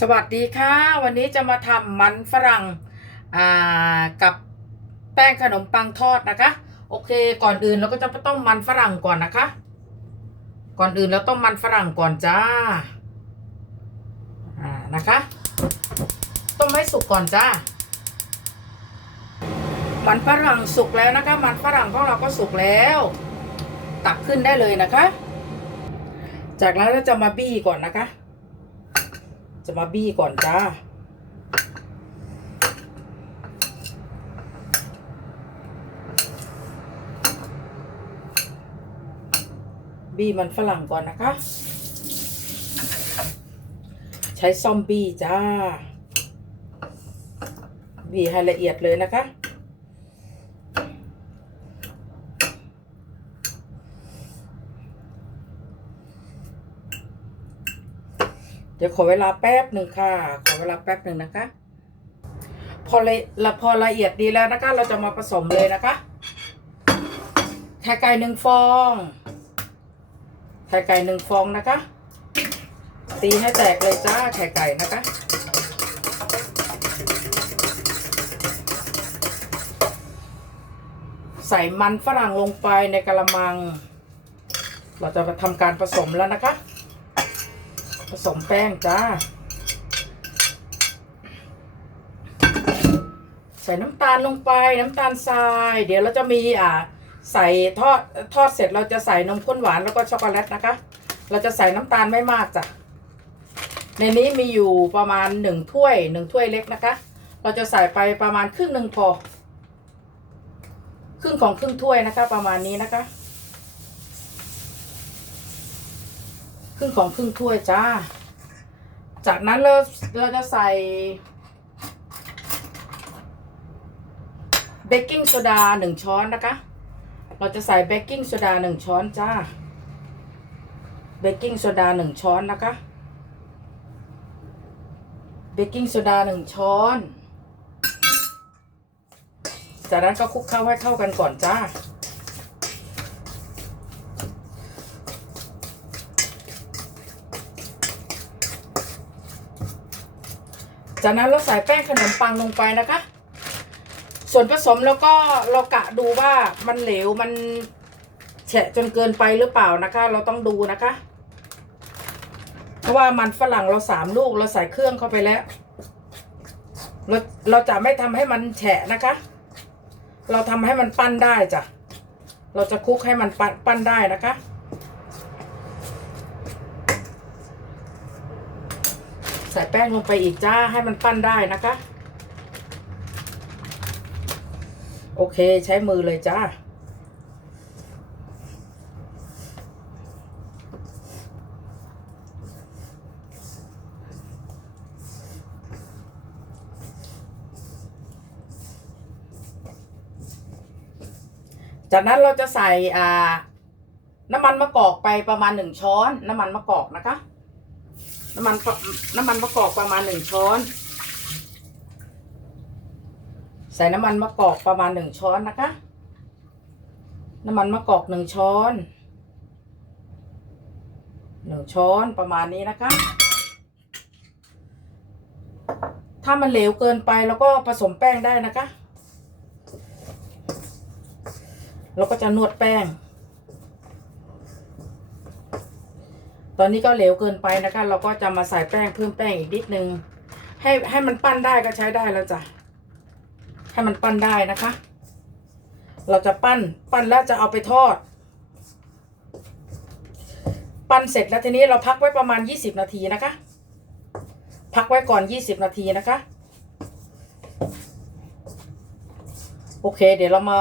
สวัสดีค่ะ วันนี้จะมาทำมันฝรั่งกับแป้งขนมปังทอดนะคะ โอเค ก่อนอื่นเราก็จะต้มมันฝรั่งก่อนนะคะ ก่อนอื่นเราต้มมันฝรั่งก่อนจ้าอ่านะคะ ต้มให้สุกก่อนจ้า มันฝรั่งสุกแล้วนะคะ มันฝรั่งของเราก็สุกแล้ว ตักขึ้นได้เลยนะคะ จากนั้นเราจะมาบี้ก่อนนะคะ จะมาบี้ก่อนจ้า บี้มันฝรั่งก่อนนะคะ ใช้ซ่อมบี้จ้า บี้ให้ละเอียดเลยนะคะ เดี๋ยวขอเวลาแป๊บหนึ่งค่ะ ขอเวลาแป๊บหนึ่งนะคะ พอละละพอละเอียดดีแล้วนะคะ เราจะมาผสมเลยนะคะไข่ไก่หนึ่งฟองไข่ไก่หนึ่งฟองนะคะตีให้แตกเลยจ้าไข่ไก่นะคะ ใส่มันฝรั่งลงไปในกระมัง เราจะมาทำการผสมแล้วนะคะ สมแป้งจ้า ใส่น้ำตาลลงไปน้ำตาลทราย เดี๋ยวเราจะมีอ่าใส่ทอดทอดเสร็จเราจะใส่นมข้นหวานแล้วก็ช็อกโกแลตนะคะ เราจะใส่น้ำตาลไม่มากจ้ะในนี้มีอยู่ประมาณหนึ่งถ้วยหนึ่งถ้วยเล็กนะคะ เราจะใส่ไปประมาณครึ่งหนึ่งพอ ครึ่งของครึ่งถ้วยนะคะ ประมาณนี้นะคะ รึ่งของครึ่งถ้วยจ้า จากนั้นเราเราจะใส่เบกกิ้งโซดาหนึ่งช้อนนะคะ เราจะใส่เบกกิ้งโซดาหนึ่งช้อนจ้า เบกกิ้งโซดาหนึ่งช้อนนะคะ เบกกิ้งโซดาหนึ่งช้อน จากนั้นก็คลุกเคล้าให้เข้ากันก่อนจ้า จากนั้นเราใส่แป้งขนมปังลงไปนะคะ ส่วนผสมแล้วก็เรากะดูว่ามันเหลวมันแฉะจนเกินไปหรือเปล่านะคะ เราต้องดูนะคะ เพราะว่ามันฝรั่งเราสามลูกเราใส่เครื่องเข้าไปแล้ว เราเราจะไม่ทำให้มันแฉะนะคะ เราทำให้มันปั้นได้จ้ะเราจะคุกให้มันปั้นปั้นได้นะคะ ใส่แป้งลงไปอีกจ้าให้มันปั้นได้นะคะ โอเคใช้มือเลยจ้าจากนั้นเราจะใส่น้ำมันมะกอกไปประมาณหนึ่งช้อนน้ำมันมะกอกนะคะ น้ำมันปะน้ำมันมะกอกประมาณหนึ่งช้อน ใส่น้ำมันมะกอกประมาณหนึ่งช้อนนะคะ น้ำมันมะกอกหนึ่งช้อนหนึ่งช้อนประมาณนี้นะคะ ถ้ามันเหลวเกินไปแล้วก็ผสมแป้งได้นะคะ เราก็จะนวดแป้ง ตอนนี้ก็เหลวเกินไปนะคะ เราก็จะมาใส่แป้งเพิ่มแป้งอีกนิดนึง ให้ให้มันปั้นได้ก็ใช้ได้แล้วจ้ะ ให้มันปั้นได้นะคะ เราจะปั้นปั้นแล้วจะเอาไปทอด ปั้นเสร็จแล้วทีนี้เราพักไว้ประมาณยี่สิบนาทีนะคะ พักไว้ก่อนยี่สิบนาทีนะคะ โอเค เดี๋ยวเรามา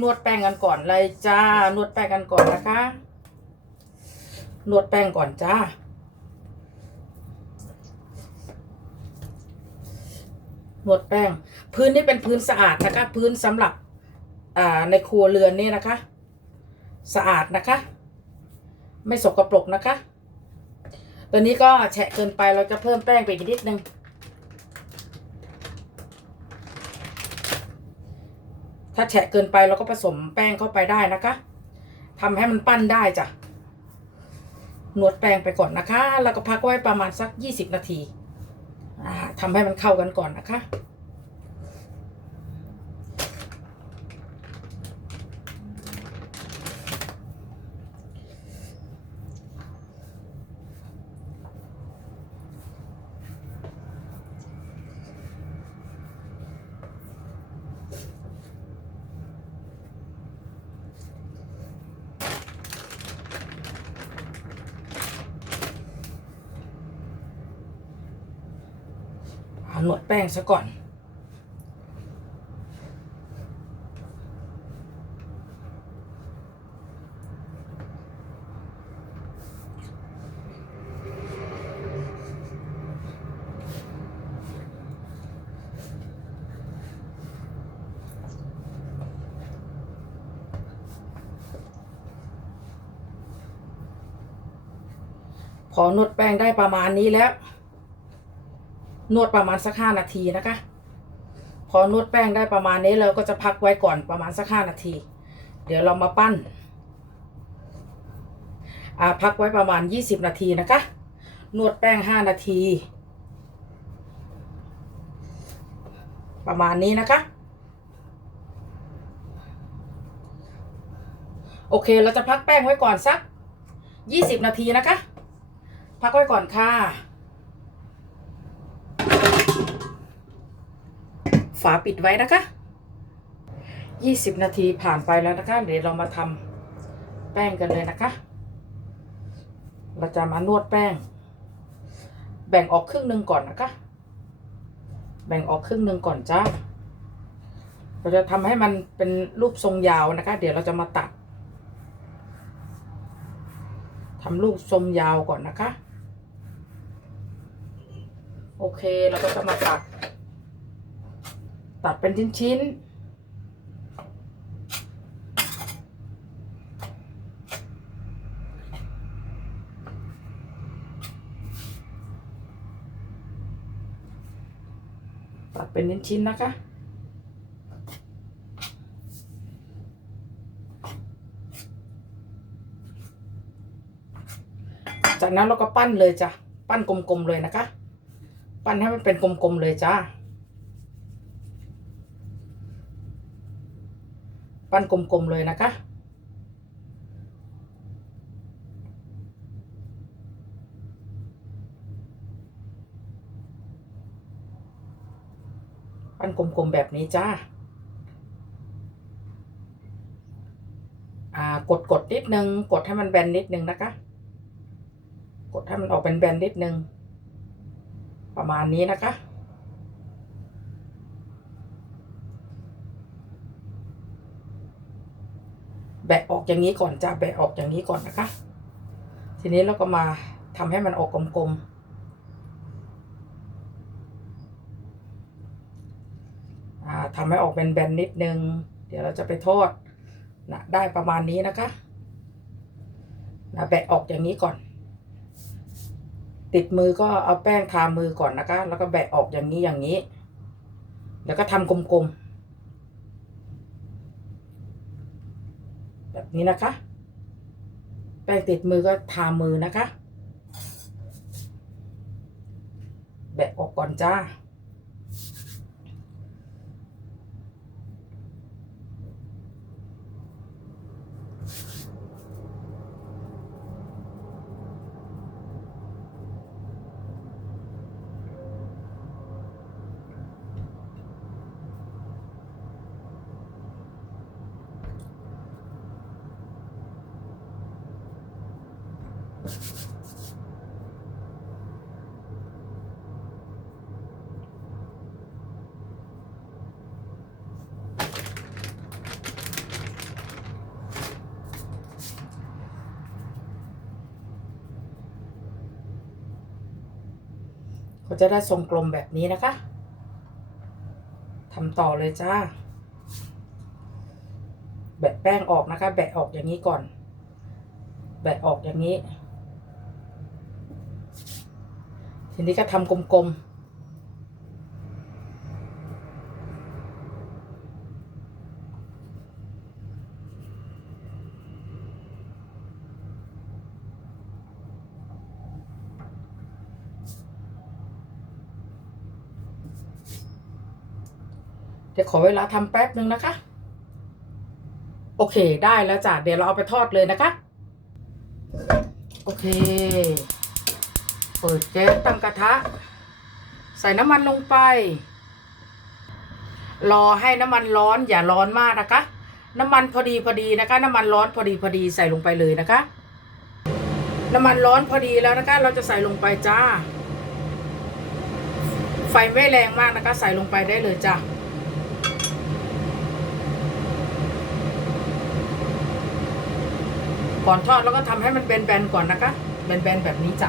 นวดแป้งกันก่อนเลยจ้านวดแป้งกันก่อนนะคะ นวดแป้งก่อนจ้า นวดแป้ง พื้นนี่เป็นพื้นสะอาดนะคะ พื้นสำหรับในครัวเรือนนี่นะคะ สะอาดนะคะ ไม่สกปรกนะคะ ตัวนี้ก็แฉะเกินไปเราจะเพิ่มแป้งไปอีกนิดนึงถ้าแฉะเกินไปเราก็ผสมแป้งเข้าไปได้นะคะทำให้มันปั้นได้จ้ะ นวดแป้งไปก่อนนะคะ แล้วก็พักไว้ประมาณสัก 20 นาทีทำให้มันเข้ากันก่อนนะคะ นวดแป้งซะก่อน พอนวดแป้งได้ประมาณนี้แล้ว นวดประมาณสักห้านาทีนะคะ พอนวดแป้งได้ประมาณนี้เราก็จะพักไว้ก่อนประมาณสักห้านาที เดี๋ยวเรามาปั้นอ่าพักไว้ประมาณยี่สิบนาทีนะคะ นวดแป้งห้านาที ประมาณนี้นะคะ โอเคเราจะพักแป้งไว้ก่อนสักยี่สิบนาทีนะคะ พักไว้ก่อนค่ะ ฝาปิดไว้นะคะ 20 นาทีผ่านไปแล้วนะคะ เดี๋ยวเรามาทำแป้งกันเลยนะคะ เราจะมานวดแป้ง แบ่งออกครึ่งหนึ่งก่อนนะคะ แบ่งออกครึ่งหนึ่งก่อนจ้า เราจะทำให้มันเป็นรูปทรงยาวนะคะ เดี๋ยวเราจะมาตัดทำรูปทรงยาวก่อนนะคะ โอเคเราก็จะมาตัด ตัดเป็นชิ้นๆตัดเป็นชิ้นๆนะคะ จากนั้นเราก็ปั้นเลยจ้ะ ปั้นกลมๆเลยนะคะ ปั้นให้มันเป็นกลมๆเลยจ้า ปั้นกลมๆเลยนะคะ ปั้นกลมๆแบบนี้จ้า อ่ากดกดนิดนึง กดให้มันแบนนิดนึงนะคะ กดให้มันออกเป็นแบนนิดนึง ประมาณนี้นะคะ แบะ ออกอย่างนี้ก่อนจ้าแบะออกอย่างนี้ก่อนนะคะ ทีนี้เราก็มาทำให้มันออกกลมๆอ่าทำให้ออกเป็นแบนนิดนึง เดี๋ยวเราจะไปทอดนะได้ประมาณนี้นะคะนะแบะออกอย่างนี้ก่อน ติดมือก็เอาแป้งทามือก่อนนะคะ แล้วก็แบะออกอย่างนี้อย่างนี้ แล้วก็ทำกลมๆ แบบ นี้นะคะ แป้งติดมือก็ทามือนะคะ แบะออกก่อนจ้า ก็จะได้ทรงกลมแบบนี้นะคะทำต่อเลยจ้า แบะแป้งออกนะคะ แบะออกอย่างนี้ก่อน แบะออกอย่างนี้ ทีนี้ก็ทำกลมๆ ดี๋ยวขอเวลาทำแป๊บนึงนะคะ โอเคได้แล้วจ้ะเดี๋ยวเราเอาไปทอดเลยนะคะ โอเค เปิดแก๊สตั้งกระทะ ใส่น้ำมันลงไป รอให้น้ำมันร้อนอย่าร้อนมากนะคะ น้ำมันพอดีพอดีนะคะ น้ำมันร้อนพอดีพอดีใส่ลงไปเลยนะคะ น้ำมันร้อนพอดีแล้วนะคะ เราจะใส่ลงไปจ้า ไฟไม่แรงมากนะคะ ใส่ลงไปได้เลยจ้า ก่อนทอดแล้วก็ทำให้มันแบนๆก่อนนะคะแบนๆแบบนี้จ้ะ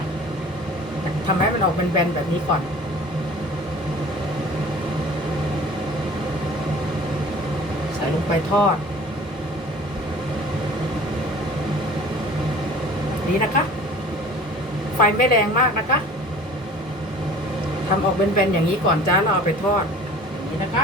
ทำให้มันออกแบนๆแบบนี้ก่อน ใส่ลงไปทอดแบบนี้นะคะ ไฟไม่แรงมากนะคะทำออกแบนๆอย่างนี้ก่อนจ้าเราเอาไปทอดอย่างนี้นะคะ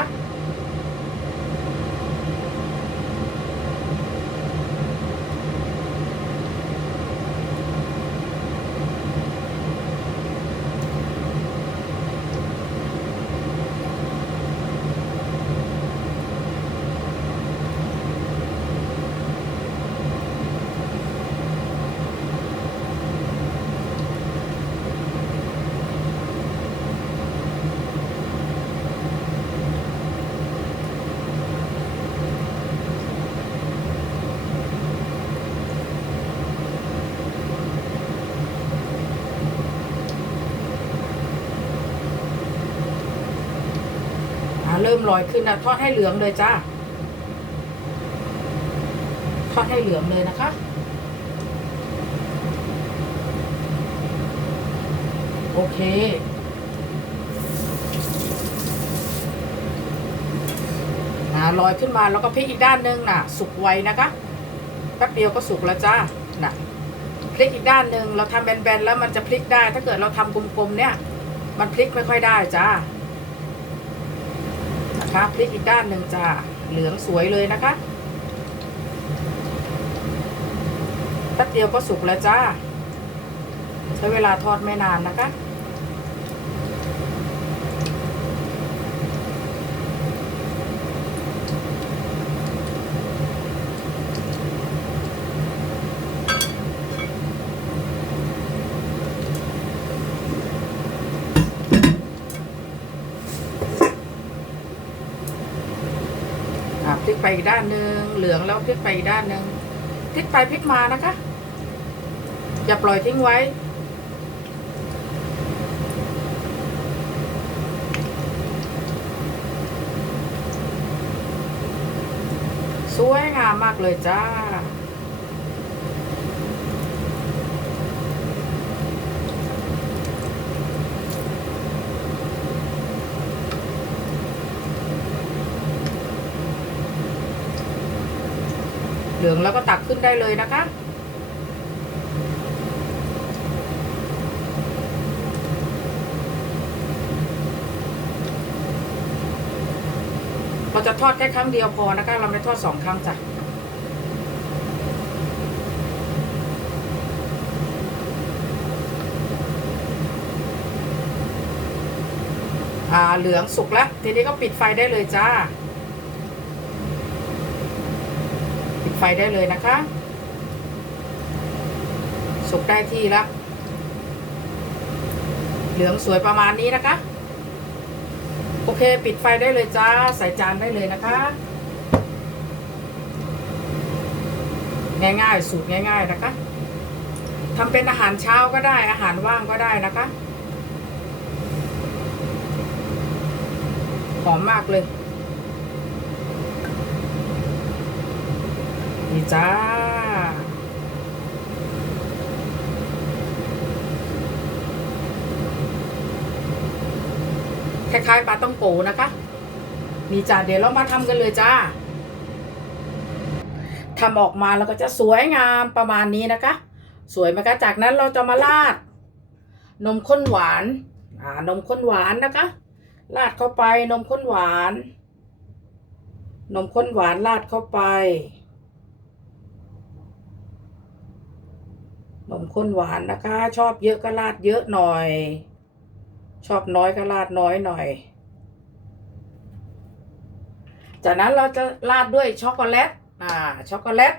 เริ่มลอยขึ้นนะทอดให้เหลืองเลยจ้าทอดให้เหลืองเลยนะคะ โอเคอ่าลอยขึ้นมาแล้วก็พลิกอีกด้านหนึงน่ะ สุกไวนะคะแป๊บเดียวก็สุกแล้วจ้าน่ะพลิกอีกด้านหนึ่งเราทำแบนๆแล้วมันจะพลิกได้ ถ้าเกิดเราทำกลมๆเนี่ย มันพลิกไม่ค่อยได้จ้า นะคะพลิกอีกด้านหนึ่งจ้าเหลืองสวยเลยนะคะแป๊บเดียวก็สุกแล้วจ้า ใช้เวลาทอดไม่นานนะคะ ลิกไปอีกด้านหนึ่งเหลืองแล้วพลิกไปอีกด้านหนึ่งพลิกไปพลิกมานะคะ อย่าปล่อยทิ้งไว้ สวยงามมากเลยจ้า เหลืองแล้วก็ตักขึ้นได้เลยนะคะ เราจะทอดแค่ครั้งเดียวพอนะคะ เราไม่ทอดสองครั้งจ้ะอาเหลืองสุกแล้ว ทีนี้ก็ปิดไฟได้เลยจ้า ปิด ไฟได้เลยนะคะ สุกได้ที่แล้วเหลืองสวยประมาณนี้นะคะ โอเคปิดไฟได้เลยจ้า ใส่จานได้เลยนะคะ ง่ายๆ สูตรง่าย ๆ นะคะทำเป็นอาหารเช้าก็ได้อาหารว่างก็ได้นะคะ หอมมากเลย นี่จ้า คล้ายๆปลาต้องโกนะคะ นี่จ้าเดี๋ยวเรามาทำกันเลยจ้าทำออกมาแล้วก็จะสวยงามประมาณนี้นะคะ สวยไหมคะจากนั้นเราจะมาราด นมข้นหวานอ่านมข้นหวานนะคะราดเข้าไปนมข้นหวาน นมข้นหวานราดเข้าไป นมข้นหวานนะคะ ชอบเยอะก็ราดเยอะหน่อย ชอบน้อยก็ราดน้อยหน่อย จากนั้นเราจะราดด้วยช็อกโกแลต อ่า ช็อกโกแลต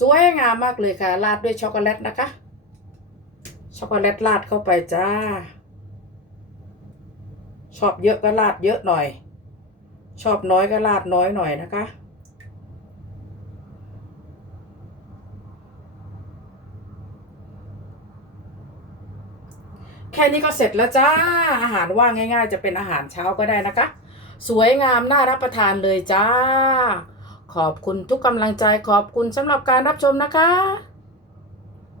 สวยงามมากเลยค่ะ ราดด้วยช็อกโกแลตนะคะ ช็อกโกแลตราดเข้าไปจ้า ชอบเยอะก็ราดเยอะหน่อย ชอบน้อยก็ราดน้อยหน่อยนะคะ ค่นี้ก็เสร็จแล้วจ้า อาหารว่างง่าย ๆ จะเป็นอาหารเช้าก็ได้นะคะ สวยงามน่ารับประทานเลยจ้า ขอบคุณทุกกำลังใจขอบคุณสำหรับการรับชมนะคะ